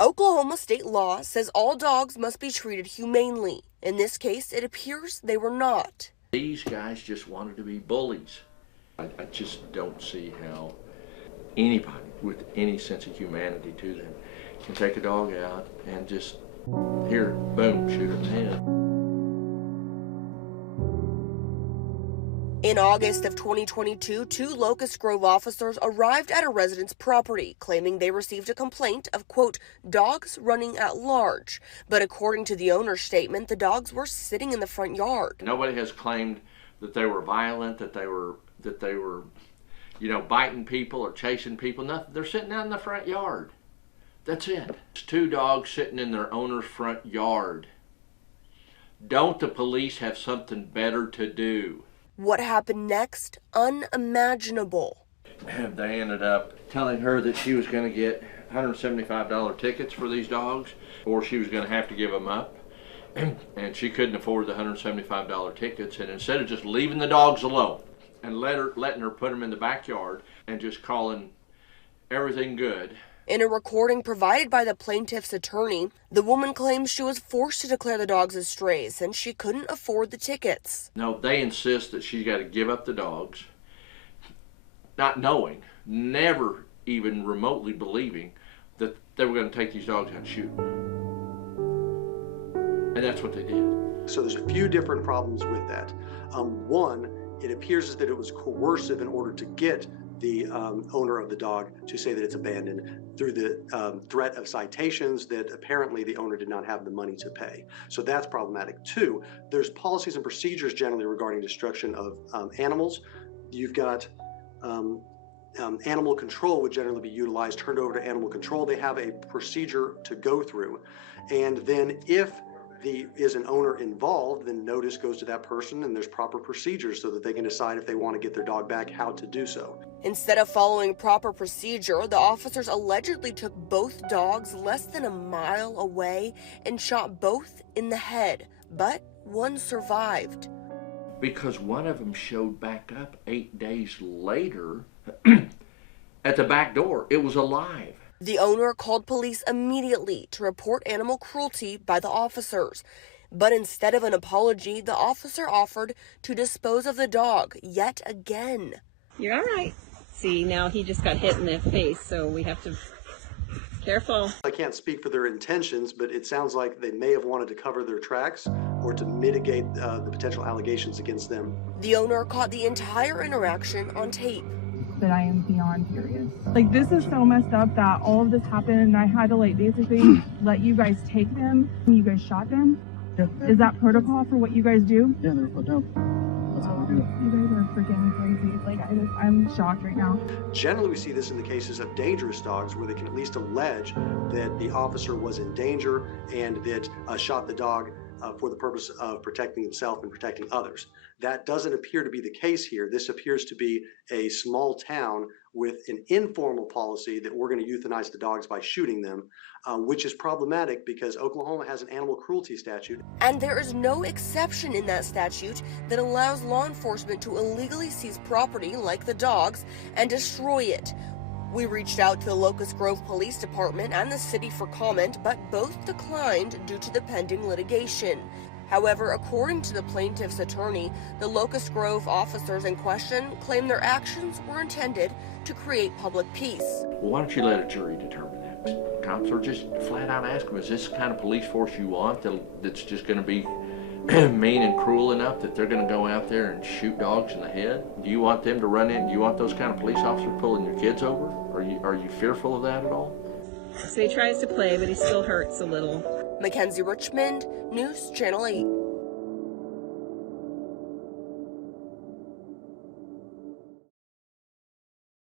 Oklahoma state law says all dogs must be treated humanely. In this case, it appears they were not. These guys just wanted to be bullies. I just don't see how anybody with any sense of humanity to them can take a dog out and just, here, boom, shoot it in the head. In August of 2022, 2 Locust Grove officers arrived at a resident's property, claiming they received a complaint of, quote, dogs running at large. But according to the owner's statement, the dogs were sitting in the front yard. Nobody has claimed that they were violent, that they were, biting people or chasing people. Nothing. They're sitting out in the front yard. That's it. It's 2 dogs sitting in their owner's front yard. Don't the police have something better to do? What happened next? Unimaginable. They ended up telling her that she was going to get $175 tickets for these dogs, or she was going to have to give them up. And she couldn't afford the $175 tickets. And instead of just leaving the dogs alone and letting her put them in the backyard and just calling everything good. In a recording provided by the plaintiff's attorney, the woman claims she was forced to declare the dogs as strays since she couldn't afford the tickets. No, they insist that she's got to give up the dogs, not knowing, never even remotely believing that they were going to take these dogs out and shoot them. And that's what they did. So there's a few different problems with that. One, it appears as that it was coercive in order to get the owner of the dog to say that it's abandoned through the threat of citations that apparently the owner did not have the money to pay. So that's problematic. 2, there's policies and procedures generally regarding destruction of animals. You've got animal control would generally be utilized, turned over to animal control. They have a procedure to go through. And then if is an owner involved, then notice goes to that person and there's proper procedures so that they can decide if they want to get their dog back, how to do so. Instead of following proper procedure, the officers allegedly took both dogs less than a mile away and shot both in the head, but one survived. Because one of them showed back up 8 days later at the back door. It was alive. The owner called police immediately to report animal cruelty by the officers. But instead of an apology, the officer offered to dispose of the dog yet again. You're all right. See, now he just got hit in the face, so we have to careful. I can't speak for their intentions, but it sounds like they may have wanted to cover their tracks or to mitigate the potential allegations against them. The owner caught the entire interaction on tape. That I am beyond furious. Like, this is so messed up that all of this happened and I had to basically let you guys take them and you guys shot them. Yeah. Is that protocol for what you guys do? Yeah, they're put down. That's how we do it. You guys are freaking crazy. I'm shocked right now. Generally, we see this in the cases of dangerous dogs where they can at least allege that the officer was in danger and that shot the dog for the purpose of protecting himself and protecting others. That doesn't appear to be the case here. This appears to be a small town with an informal policy that we're going to euthanize the dogs by shooting them, which is problematic because Oklahoma has an animal cruelty statute. And there is no exception in that statute that allows law enforcement to illegally seize property like the dogs and destroy it. We reached out to the Locust Grove Police Department and the city for comment, but both declined due to the pending litigation. However, according to the plaintiff's attorney, the Locust Grove officers in question claim their actions were intended to create public peace. Well, why don't you let a jury determine that? Cops, or just flat out ask them, is this the kind of police force you want that's just going to be mean and cruel enough that they're going to go out there and shoot dogs in the head? Do you want them to run in? Do you want those kind of police officers pulling your kids over? Are you fearful of that at all? So he tries to play, but he still hurts a little. Mackenzie Richmond, News Channel 8.